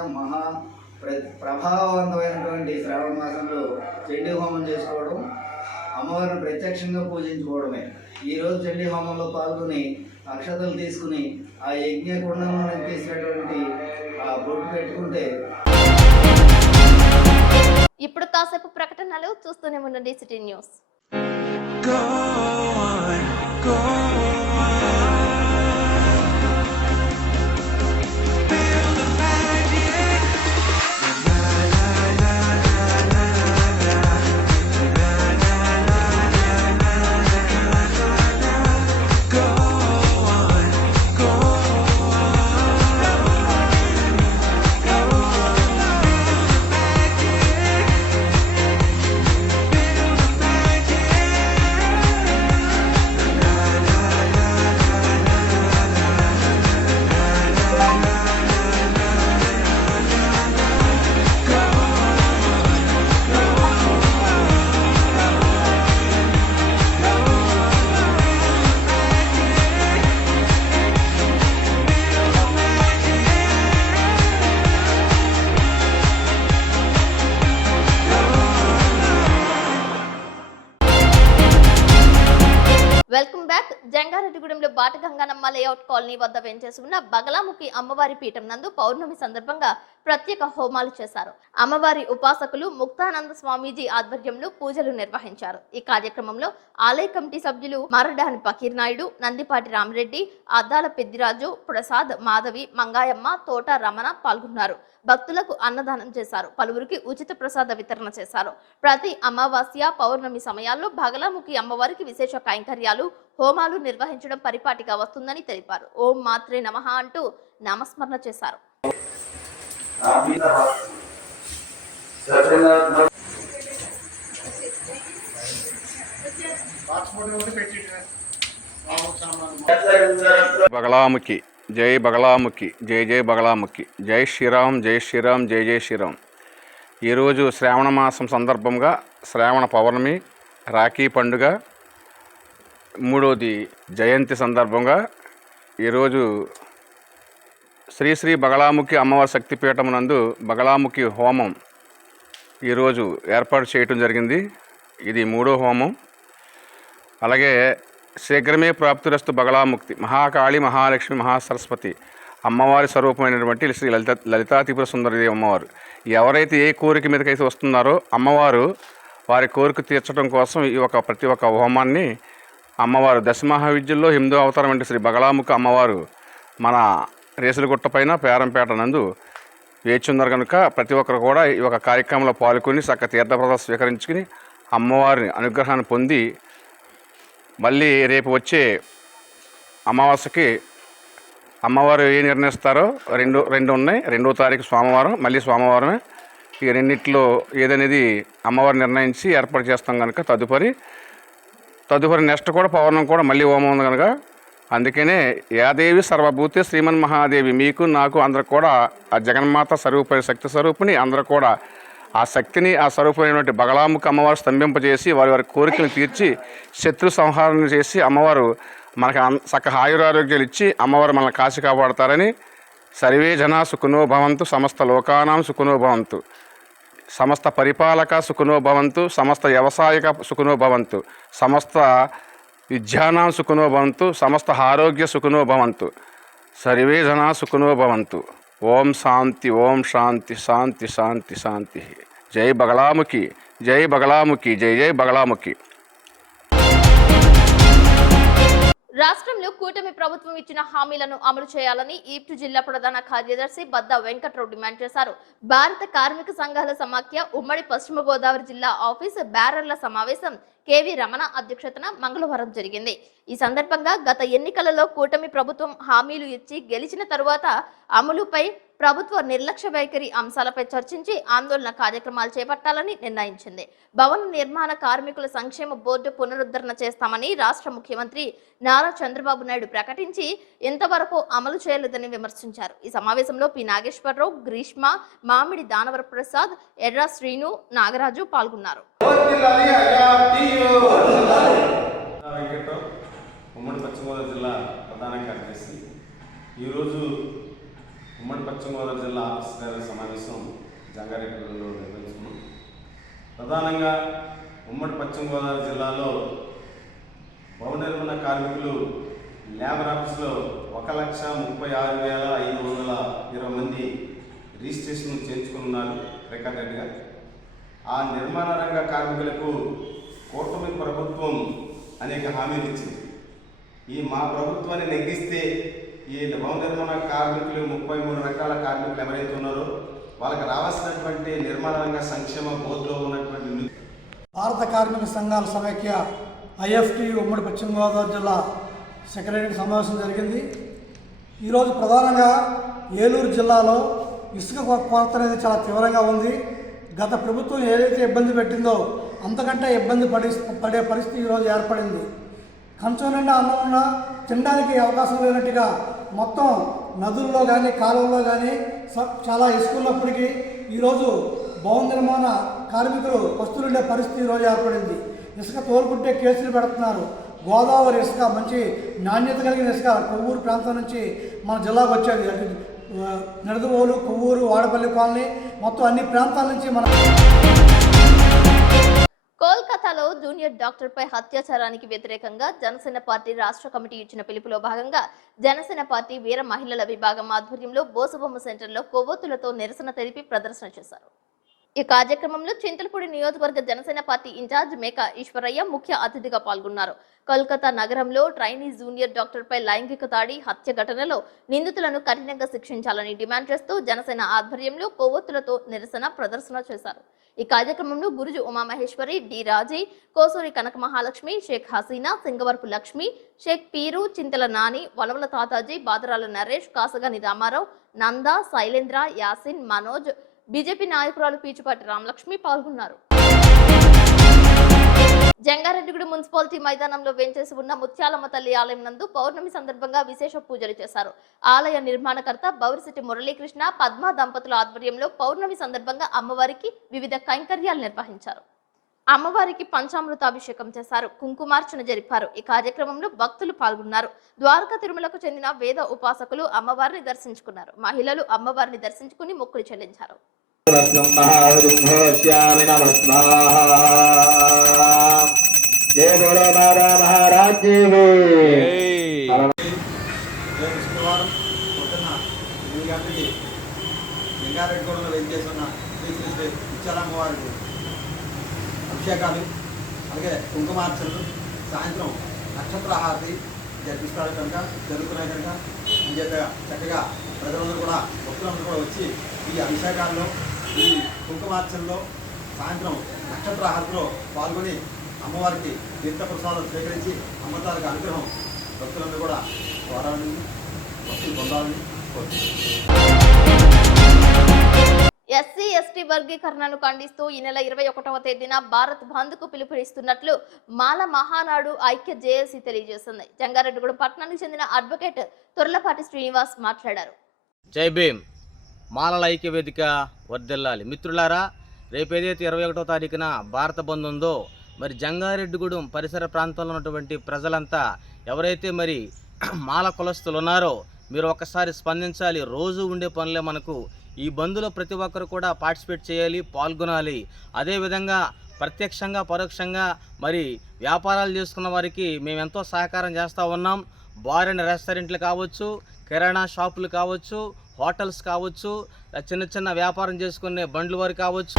ప్రభావవంతమైనటువంటి శ్రావణ మాసంలో చండీ హోమం చేసుకోవడం, అమ్మ అమ్మవారిని ప్రత్యక్షంగా పూజించుకోవడమే. ఈరోజు చండీ హోమంలో పాల్గొని అక్షతలు తీసుకుని ఆ యజ్ఞ కుండంలో తీసినటువంటి ఆ బొట్టు పెట్టుకుంటే. ఇప్పుడు కాసేపు ప్రకటనలు చూస్తూనే ఉండండి సిటీ న్యూస్. Welcome back. జంగారెడ్డిగూడెంలో బాటగంగానమ్మ లేఅవుట్ కాలనీ వద్ద వెంచేసి ఉన్న బగలాముఖి అమ్మవారి పీఠం నందు పౌర్ణమి సందర్భంగా ప్రత్యేక హోమాలు చేశారు. అమ్మవారి ఉపాసకులు ముక్తానంద స్వామీజీ ఆధ్వర్యంలో పూజలు నిర్వహించారు. ఈ కార్యక్రమంలో ఆలయ కమిటీ సభ్యులు మరడాని పకీర్ నాయుడు, నందిపాటి రామరెడ్డి, అద్దాల పెద్దిరాజు, ప్రసాద్, మాధవి, మంగాయమ్మ, తోట రమణ పాల్గొన్నారు. భక్తులకు అన్నదానం చేశారు. పలువురికి ఉచిత ప్రసాద వితరణ చేశారు. ప్రతి అమావాస్య, పౌర్ణమి సమయాల్లో బగలాముఖి అమ్మవారికి విశేష కైంకర్యాలు, హోమాలు నిర్వహించడం పరిపాటిగా వస్తుందని తెలిపారు. ఓం మాత్రే నమః అంటూ నామస్మరణ చేశారు. బగలాముఖి జై బగలాముఖి, జై జై బగలాముఖి, జై శ్రీరామ్, జై శ్రీరామ్, జై జై శ్రీరామ్. ఈరోజు శ్రావణ మాసం సందర్భంగా శ్రావణ పౌర్ణమి, రాఖీ పండుగ, మూడోది జయంతి సందర్భంగా ఈరోజు శ్రీ శ్రీ బగలాముఖి అమ్మవారి శక్తిపీఠం నందు బగలాముఖి హోమం ఈరోజు ఏర్పాటు చేయటం జరిగింది. ఇది మూడో హోమం. అలాగే శీఘ్రమే ప్రాప్తిరస్తు బగలాముక్తి, మహాకాళి, మహాలక్ష్మి, మహాసరస్వతి అమ్మవారి స్వరూపమైనటువంటి శ్రీ లలితా త్రిపుర సుందరీదేవి అమ్మవారు ఎవరైతే ఏ కోరిక మీదకైతే వస్తున్నారో అమ్మవారు వారి కోరిక తీర్చడం కోసం ప్రతి ఒక్క హోమాన్ని అమ్మవారు దశమహావిద్యల్లో 8వ అవతారం అంటే శ్రీ బగలాముఖి అమ్మవారు మన రేసులగుట్ట పైన పేరంపేట నందు వేచి ఉన్నారు కనుక ప్రతి ఒక్కరు కూడా ఈ ఒక కార్యక్రమంలో పాల్గొని చక్క తీర్థప్రసాదం స్వీకరించుకుని అమ్మవారి అనుగ్రహాన్ని పొంది మళ్ళీ రేపు వచ్చే అమావాస్యకి అమ్మవారు ఏ నిర్ణయిస్తారో రెండు ఉన్నాయి. 2వ తారీఖు సోమవారం, మళ్ళీ సోమవారమే. ఈ రెండింటిలో ఏదనేది అమ్మవారు నిర్ణయించి ఏర్పాటు చేస్తాం కనుక తదుపరి నెక్స్ట్ కూడా పౌర్ణం కూడా మళ్ళీ హోమం ఉంది కనుక అందుకనే యాదేవి సర్వభూతే శ్రీమన్ మహాదేవి, మీకు నాకు అందరికి కూడా ఆ జగన్మాత స్వరూప శక్తి స్వరూపిణి అందరూ కూడా ఆ శక్తిని ఆ స్వరూపమైనటువంటి బగలాముఖి అమ్మవారు స్తంభింపజేసి వారి కోరికలను తీర్చి శత్రు సంహారం చేసి అమ్మవారు మనకు చక్క ఆయురారోగ్యాలు ఇచ్చి అమ్మవారు మనల్ని కాచి కాపాడతారని. సర్వే జనా సుఖినో భవంతు, సమస్త లోకానాం సుఖినో భవంతు, సమస్త పరిపాలక సుఖినో భవంతు, సమస్త వ్యవసాయక సుఖినో భవంతు, సమస్త విద్యానాం సుఖినో భవంతు, సమస్త ఆరోగ్య సుఖినో భవంతు, సర్వే జనా సుఖినో భవంతు. ఓం శాంతి, ఓం శాంతి, శాంతి శాంతి శాంతి. జై బగలాముఖి, జై బగలాముఖి, జై జై బగలాముఖి. రాష్ట్రంలో కూటమి ప్రభుత్వం ఇచ్చిన హామీలను అమలు చేయాలని ఈస్ట్ జిల్లా ప్రధాన కార్యదర్శి బద్దా వెంకట్రావు డిమాండ్ చేశారు. భారత కార్మిక సంఘాల సమాఖ్య ఉమ్మడి పశ్చిమ గోదావరి జిల్లా ఆఫీస్ బ్యారర్ల సమావేశం కేవీ రమణ అధ్యక్షతన మంగళవారం జరిగింది. ఈ సందర్భంగా గత ఎన్నికలలో కూటమి ప్రభుత్వం హామీలు ఇచ్చి గెలిచిన తరువాత అమలుపై ప్రభుత్వ నిర్లక్ష్య వైఖరి అంశాలపై చర్చించి ఆందోళన కార్యక్రమాలు చేపట్టాలని నిర్ణయించింది. భవన నిర్మాణ కార్మికుల సంక్షేమ బోర్డు పునరుద్ధరణ చేస్తామని రాష్ట్ర ముఖ్యమంత్రి నారా చంద్రబాబు నాయుడు ప్రకటించి ఇంతవరకు అమలు చేయలేదని విమర్శించారు. ఈ సమావేశంలో పి నాగేశ్వరరావు, గ్రీష్మ, మామిడి దానవర ప్రసాద్, ఎర్రా శ్రీను, నాగరాజు పాల్గొన్నారు. ఉమ్మడి పశ్చిమ గోదావరి జిల్లా ప్రధాన కార్యదర్శి ఈరోజు ఉమ్మడి పశ్చిమ గోదావరి జిల్లా ఆఫీస్ కార్యాలయ సమావేశం జంగారెడ్డిగూడెంలో నిర్వహించుకున్నాం. ప్రధానంగా ఉమ్మడి పశ్చిమ గోదావరి జిల్లాలో భవన నిర్మాణ కార్మికులు లేబర్ ఆఫీస్లో 1,36,520 మంది రిజిస్ట్రేషన్ చేయించుకున్నారు రికార్డెడ్గా. ఆ నిర్మాణ రంగ కార్మికులకు కూటమి ప్రభుత్వం అనేక హామీలు ఇచ్చింది. ఈ మా ప్రభుత్వాన్ని నెగ్గిస్తే ఈ భవన నిర్మాణ కార్మికులు 33 రకాల కార్మికులు ఎవరైతే ఉన్నారో వాళ్ళకి రావాల్సినటువంటి నిర్మాణ రంగ సంక్షేమ బోర్డులో ఉన్నటువంటి భారత కార్మిక సంఘాల సమైక్య ఐఎఫ్టి ఉమ్మడి పశ్చిమ గోదావరి జిల్లా సెక్రటరీ సమావేశం జరిగింది. ఈరోజు ప్రధానంగా ఏలూరు జిల్లాలో ఇసుక కొరత అనేది చాలా తీవ్రంగా ఉంది. గత ప్రభుత్వం ఏదైతే ఇబ్బంది పెట్టిందో అంతకంటే ఇబ్బంది పడే పరిస్థితి ఈరోజు ఏర్పడింది. కంచం నిండా అన్నం ఉన్నా తినడానికి అవకాశం లేనట్టుగా మొత్తం నదుల్లో కానీ కాలువల్లో కానీ చాలా ఇసుక ఉన్నప్పటికీ ఈరోజు భవన నిర్మాణ కార్మికులు వస్తువులుండే పరిస్థితి ఈరోజు ఏర్పడింది. ఇసుక తోలుకుంటే కేసులు పెడుతున్నారు. గోదావరి ఇసుక మంచి నాణ్యత కలిగిన ఇసుక కొవ్వూరు ప్రాంతం నుంచి మన జిల్లాకు వచ్చేది. అటు నిడదవోలు, కొవ్వూరు, వాడపల్లి కాలనీ మొత్తం అన్ని ప్రాంతాల నుంచి మన కోల్కతాలో జూనియర్ డాక్టర్పై అత్యాచారానికి వ్యతిరేకంగా జనసేన పార్టీ రాష్ట్ర కమిటీ ఇచ్చిన పిలుపులో భాగంగా జనసేన పార్టీ వీర మహిళల విభాగం ఆధ్వర్యంలో బోసుబొమ్మ సెంటర్లో కొవ్వొత్తులతో నిరసన తెలిపి ప్రదర్శన చేశారు. ఈ కార్యక్రమంలో చింతలపూడి నియోజకవర్గ జనసేన పార్టీ ఇన్ఛార్జ్ మేకా ఈశ్వరయ్య ముఖ్య అతిథిగా పాల్గొన్నారు. కోల్కతా నగరంలో ట్రైనీ జూనియర్ డాక్టర్పై లైంగిక దాడి హత్య ఘటనలో నిందితులను కఠినంగా శిక్షించాలని డిమాండ్ చేస్తూ జనసేన ఆధ్వర్యంలో కొవ్వొత్తులతో నిరసన ప్రదర్శన చేశారు. ఈ కార్యక్రమంలో గురుజు ఉమామహేశ్వరి, డి రాజీ, కోసూరి కనక మహాలక్ష్మి, షేక్ హసీనా, సింగవరపు లక్ష్మి, షేక్ పీరు, చింతల నాని, వలవల తాతాజీ, బాదరాల నరేష్, కాసగాని రామారావు, నంద, శైలేంద్ర, యాసిన్, మనోజ్, బీజేపీ నాయకురాలు పీచుపాటి రామలక్ష్మి పాల్గొన్నారు. జంగారెడ్డిగూడెం మున్సిపాలిటీ మైదానంలో వేంచేసి ఉన్న ముత్యాలమ్మ తల్లి ఆలయం నందు పౌర్ణమి సందర్భంగా విశేష పూజలు చేశారు. ఆలయ నిర్మాణకర్త బౌరిశెట్టి మురళీకృష్ణ, పద్మ దంపతుల ఆధ్వర్యంలో పౌర్ణమి సందర్భంగా అమ్మవారికి వివిధ కైంకర్యాలు నిర్వహించారు. అమ్మవారికి పంచామృతాభిషేకం చేశారు, కుంకుమార్చన జరిపారు. ఈ కార్యక్రమంలో భక్తులు పాల్గొన్నారు. ద్వారకా తిరుమలకు చెందిన వేద ఉపాసకులు అమ్మవారిని దర్శించుకున్నారు. మహిళలు అమ్మవారిని దర్శించుకుని మొక్కులు చెల్లించారు. శుక్రవారం పొద్దున్న 8 గంటలకి జంగారెడ్డిగూడెంలో వేయించేస్తున్న శ్రీ శ్రీ శ్రీ ముత్యాలమ్మవారికి అభిషేకాలు, అలాగే కుంకుమార్చనలు, సాయంత్రం నక్షత్రహారతి జరిపిస్తాడు కనుక జరుగుతున్నాయి కనుక అంచేత చక్కగా ప్రజలందరూ కూడా భక్తులందరూ కూడా వచ్చి ఈ అభిషేకాల్లో, ఈ కుంకుమార్చనలో, సాయంత్రం నక్షత్రహారతిలో పాల్గొని అమ్మవారికి తీర్థ ప్రసాదం స్వీకరించి అమ్మవారికి అనుగ్రహం భక్తులందరూ కూడా కోరాలని, భక్తులు పొందాలని కోరుతున్నాను. ఎస్సీ ఎస్టీ వర్గీకరణను ఖండిస్తూ ఈ నెల 21వ తేదీన భారత్ బంద్ కు పిలుపునిస్తున్నట్లు మాల మహానాడు ఐక్య జేఏసీ తెలియజేసింది. జంగారెడ్డిగూడెం పట్టణానికి చెందిన అడ్వకేట్ తుర్లపాటి శ్రీనివాస్ మాట్లాడారు. జై భీమ్. మాలల ఐక్య వేదిక వర్ధిల్లాలి. మిత్రులారా, రేపు ఏదైతే 21వ తారీఖున భారత బంద్ ఉందో మరి జంగారెడ్డిగూడెం పరిసర ప్రాంతంలో ఉన్నటువంటి ప్రజలంతా ఎవరైతే మరి మాల కులస్తులు ఉన్నారో మీరు ఒక్కసారి స్పందించాలి. రోజు ఉండే పనులే మనకు. ఈ బంద్లో ప్రతి ఒక్కరు కూడా పార్టిసిపేట్ చేయాలి, పాల్గొనాలి. అదేవిధంగా ప్రత్యక్షంగా పరోక్షంగా మరి వ్యాపారాలు చేసుకున్న వారికి మేము ఎంతో సహకారం చేస్తూ ఉన్నాం. బార్ అండ్ రెస్టారెంట్లు కావచ్చు, కిరాణా షాపులు కావచ్చు, హోటల్స్ కావచ్చు, చిన్న చిన్న వ్యాపారం చేసుకునే బండ్ల వారు కావచ్చు.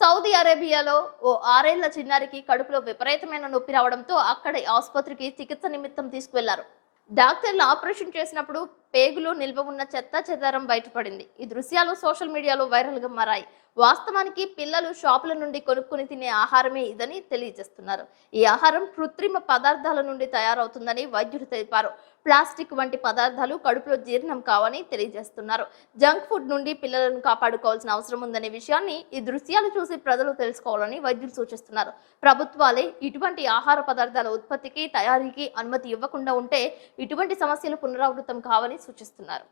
సౌదీ అరేబియాలో ఓ 6 ఏళ్ల చిన్నారికి కడుపులో విపరీతమైన నొప్పి రావడంతో అక్కడి ఆసుపత్రికి చికిత్స నిమిత్తం తీసుకువెళ్లారు. డాక్టర్లు ఆపరేషన్ చేసినప్పుడు పేగులో నిల్వ ఉన్న చెత్త చెదారం బయటపడింది. ఈ దృశ్యాలు సోషల్ మీడియాలో వైరల్ గా మారాయి. వాస్తవానికి పిల్లలు షాపుల నుండి కొనుక్కొని తినే ఆహారమే ఇదని తెలియజేస్తున్నారు. ఈ ఆహారం కృత్రిమ పదార్థాల నుండి తయారవుతుందని వైద్యులు తెలిపారు. ప్లాస్టిక్ వంటి పదార్థాలు కడుపులో జీర్ణం కావని తెలియజేస్తున్నారు. జంక్ ఫుడ్ నుండి పిల్లలను కాపాడుకోవాల్సిన అవసరం ఉందనే విషయాన్ని ఈ దృశ్యాలు చూసి ప్రజలు తెలుసుకోవాలని వైద్యులు సూచిస్తున్నారు. ప్రభుత్వాలే ఇటువంటి ఆహార పదార్థాల ఉత్పత్తికి, తయారీకి అనుమతి ఇవ్వకుండా ఉంటే ఇటువంటి సమస్యలు పునరావృతం కావని సూచిస్తున్నారు.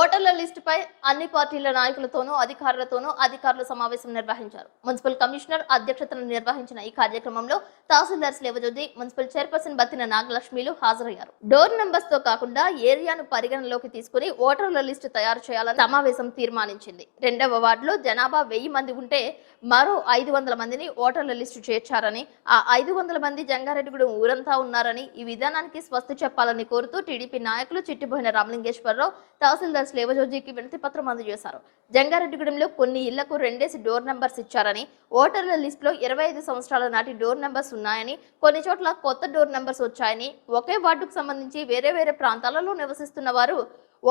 ఓటర్ల లిస్టుపై అన్ని పార్టీల నాయకులతోనూ అధికారుల సమావేశం నిర్వహించారు. మున్సిపల్ కమిషనర్ అధ్యక్షతన నిర్వహించిన ఈ కార్యక్రమంలో తహసీల్దార్ స్లేవజ్యోతి, మున్సిపల్ చైర్పర్సన్ బత్తిన నాగలక్ష్మిలు హాజరయ్యారు. డోర్ నంబర్స్ తో కాకుండా ఏరియాను పరిగణలోకి తీసుకుని ఓటర్ల లిస్టు తయారు చేయాలని సమావేశం తీర్మానించింది. 2వ వార్డులో జనాభా 1000 మంది ఉంటే మరో 500 మందిని ఓటర్ల లిస్టు చేర్చారని, ఆ 500 మంది జంగారెడ్డిగూడెం ఊరంతా ఉన్నారని, ఈ విధానానికి స్వస్తి చెప్పాలని కోరుతూ టీడీపీ నాయకులు చిట్టిబోయిన రామలింగేశ్వరరావు తహసీల్దార్ స్లేవజోజీకి వినతి పత్రం అందజేశారు. జంగారెడ్డిగూడెంలో కొన్ని ఇళ్లకు 2 డోర్ నంబర్స్ ఇచ్చారని, ఓటర్ల లిస్టులో 25 సంవత్సరాల నాటి డోర్ నంబర్స్ ఉన్నాయని, కొన్ని చోట్ల కొత్త డోర్ నంబర్స్ వచ్చాయని, ఒకే వార్డుకు సంబంధించి వేరే ప్రాంతాలలో నివసిస్తున్న వారు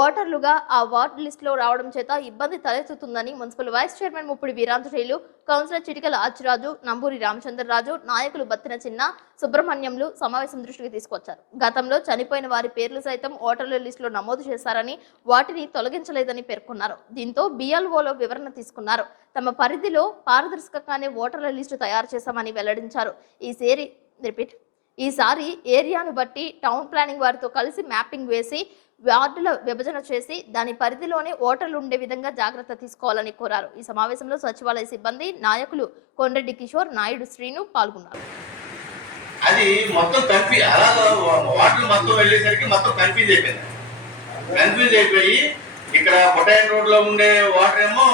ఓటర్లుగా ఆ వార్డు లిస్టులో రావడం చేత ఇబ్బంది తలెత్తుతుందని municipal vice chairman Muppidi Veeranjaneyulu, councillor Chitikala Achiraju, Namburi Ramachandraraju, నాయకులు బత్తిన చిన్న, సుబ్రహ్మణ్యంలు సమావేశం దృష్టికి తీసుకొచ్చారు. గతంలో చనిపోయిన వారి పేర్లు సైతం ఓటర్ల లిస్టులో నమోదు చేశారని, వాటిని తొలగించలేదని పేర్కొన్నారు. దీంతో బిఎల్ఓలో వివరణ తీసుకున్నారు. తమ పరిధిలో పారదర్శకంగానే ఓటర్ల లిస్టు తయారు చేశామని వెల్లడించారు. ఈసారి ఏరియాను బట్టి టౌన్ ప్లానింగ్ వారితో కలిసి మ్యాపింగ్ వేసి వార్డుల విభజన చేసి దాని పరిధిలోనే ఓటర్లు ఉండే విధంగా జాగ్రత్త తీసుకోవాలని కోరారు. ఈ సమావేశంలో సచివాలయ సిబ్బంది, నాయకులు కొండ్రెడ్డి కిషోర్, నాయుడు శ్రీను పాల్గొన్నారు. అది మొత్తం వార్డులు మొత్తం వెళ్ళేసరికి మొత్తం కన్ఫ్యూజ్ అయిపోయి ఇక్కడ పొటాయన్ రోడ్ లో ఉండే వాటర్ ఏమో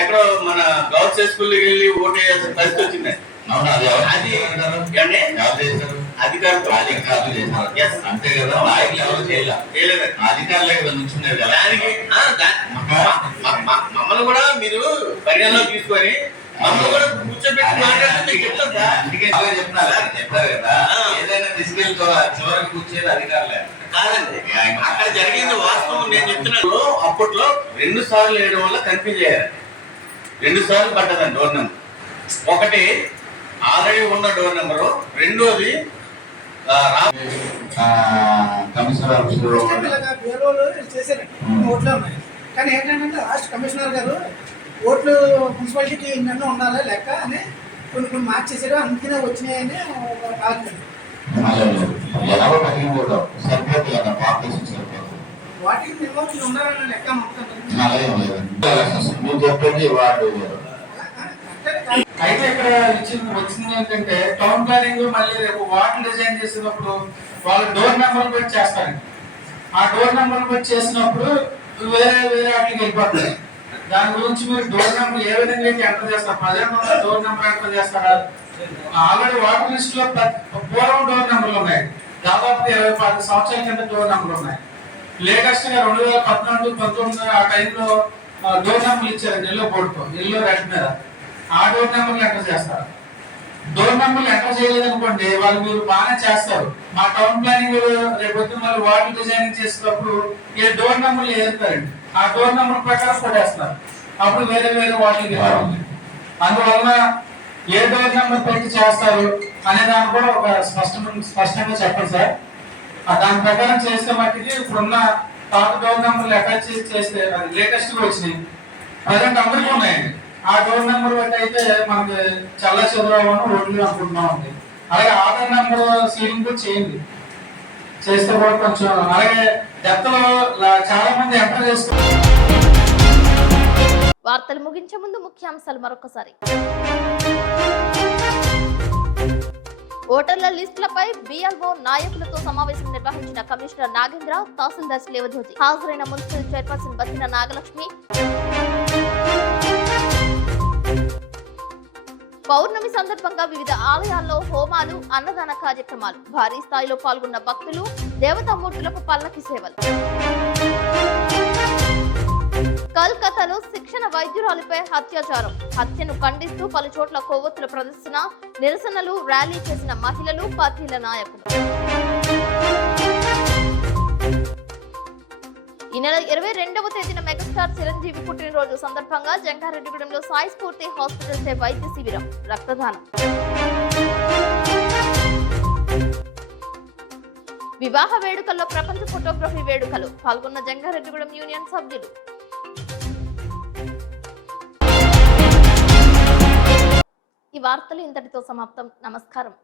ఎక్కడో మన గవర్నమెంట్ స్కూల్కి వెళ్ళి ఓటేయాల్సిన పరిస్థితి వచ్చింది. అధికారులు అంతే కదా, అధికారులే కదా నుంచున్నారు కదా. మమ్మల్ని కూడా మీరు పరిగణలో తీసుకొని మమ్మల్ని కూడా కూర్చోబెట్టి మాట్లాడుతుంటే చెప్పారు కదా, ఏదైనా తీసుకెళ్ళి చివరికి కూర్చేది అధికారులే కాదండి. అక్కడ జరిగింది వాస్తవం నేను చెప్తున్నాను. అప్పట్లో 2 సార్లు వేయడం వల్ల కన్ఫ్యూజ్ అయ్యారు. 2 సార్లు పడ్డదండి డోర్ నెంబర్. ఒకటి ఆల్రెడీ ఉన్న డోర్ నెంబరు, రెండోది కమిషనర్ ఓట్లే ఉన్నాయి. కానీ ఏంటంటే లాస్ట్ కమిషనర్ గారు ఓట్లు మున్సిపాలిటీకి నిన్న ఉండాలి లెక్క అని కొన్ని మార్చేసారు, అందుకనే వచ్చినాయని వాటికి నిర్వహణ ఉండాలని లెక్క అయితే ఇక్కడ వచ్చింది ఏంటంటే టౌన్ ప్లానింగ్ మళ్ళీ రేపు వార్డు డిజైన్ చేసినప్పుడు వాళ్ళు డోర్ నెంబర్ పెట్టి చేస్తారు. ఆ డోర్ నెంబర్ పెట్టి చేసినప్పుడు వేరే వాటికి వెళ్ళిపోతాయి. దాని గురించి మీరు డోర్ నెంబర్ ఏ విధంగా అయితే ఎంటర్ చేస్తారు, ప్రజెంట్ డోర్ నెంబర్ ఎంటర్ చేస్తారా? ఆల్రెడీ వాటర్ లిస్ట్ లో పూర్వం డోర్ నెంబర్లు ఉన్నాయి. దాదాపు 20 సంవత్సరాల కింద డోర్ నెంబర్లు ఉన్నాయి. లేటెస్ట్ గా 2014-19 ఆ టైంలో డోర్ నెంబర్లు ఇచ్చారు ఎల్లో బోర్డుతో, ఎల్లో రెడ్ మీద. ఆ డోర్ నెంబర్లు ఎంటర్ చేస్తారు. డోర్ నెంబర్లు ఎంటర్ చేయలేదు అనుకోండి, వాళ్ళు మీరు బాగానే చేస్తారు. మా టౌన్ ప్లానింగ్ రేపొద్దున వాళ్ళు వార్డు డిజైనింగ్ చేసేటప్పుడు ఏ డోర్ నెంబర్లు ఏదైతారండి, ఆ డోర్ నెంబర్ ప్రకారం కొట్టేస్తారు. అప్పుడు వేరే వాటికి వెళ్ళాలి. అందువలన ఏ డోర్ నెంబర్ పెట్టి చేస్తారు అనే దాన్ని కూడా ఒక స్పష్టంగా చెప్పండి సార్. దాని ప్రకారం చేస్తే మట్టికి ఇప్పుడున్న పాత డోర్ నెంబర్లు అటాచ్ చేస్తే అది లేటెస్ట్ గా వచ్చినాయి. ప్రజెంట్ అందరికీ ఉన్నాయండి. ఆ డోర్ నెంబర్ బట్టి అయితే మనకి చల్ల చదువు ఓట్లు అనుకుంటున్నామండి. అలాగే ఆధార్ నెంబర్ సీలింగ్ కూడా చేయండి, చేస్తే కూడా కొంచెం. అలాగే డెప్త్లో చాలా మంది ఎంటర్ చేస్తారు. వార్తలు ముగించే ముందు ముఖ్యాంశాలు మరొకసారి. ఓటర్ల లిస్టులపై బిఎల్ఓ నాయకులతో సమావేశం నిర్వహించిన కమిషనర్ నాగేంద్ర, తహసీల్దార్ స్లేవజ్యోతి. హాజరైన మున్సిపల్ చైర్పర్సన్ బత్తిన నాగలక్ష్మి. పౌర్ణమి సందర్భంగా వివిధ ఆలయాల్లో హోమాలు, అన్నదాన కార్యక్రమాలు. భారీ స్థాయిలో పాల్గొన్న భక్తులు, దేవతామూర్తులకు పల్లకి సేవలు. కల్కతాలో శిక్షణ వైద్యురాలిపై అత్యాచారం. హత్యను ఖండిస్తూ పలు చోట్ల కొవ్వొత్తుల ప్రదర్శన, నిరసనలు, ర్యాలీ చేసిన మహిళలు, పార్టీల నాయకులు. ఈ నెల 22వ తేదీన మెగాస్టార్ చిరంజీవి పుట్టినరోజు సందర్భంగా జంగారెడ్డిగూడెంలో సాయి స్ఫూర్తి హాస్పిటల్ చే వైద్య శిబిరం, రక్తదానం. వివాహ వేడుకల్లో ప్రపంచ ఫోటోగ్రఫీ వేడుకలు. పాల్గొన్న జంగారెడ్డిగూడెం యూనియన్ సభ్యులు. ఈ వార్తలు ఇంతటితో సమాప్తం. నమస్కారం.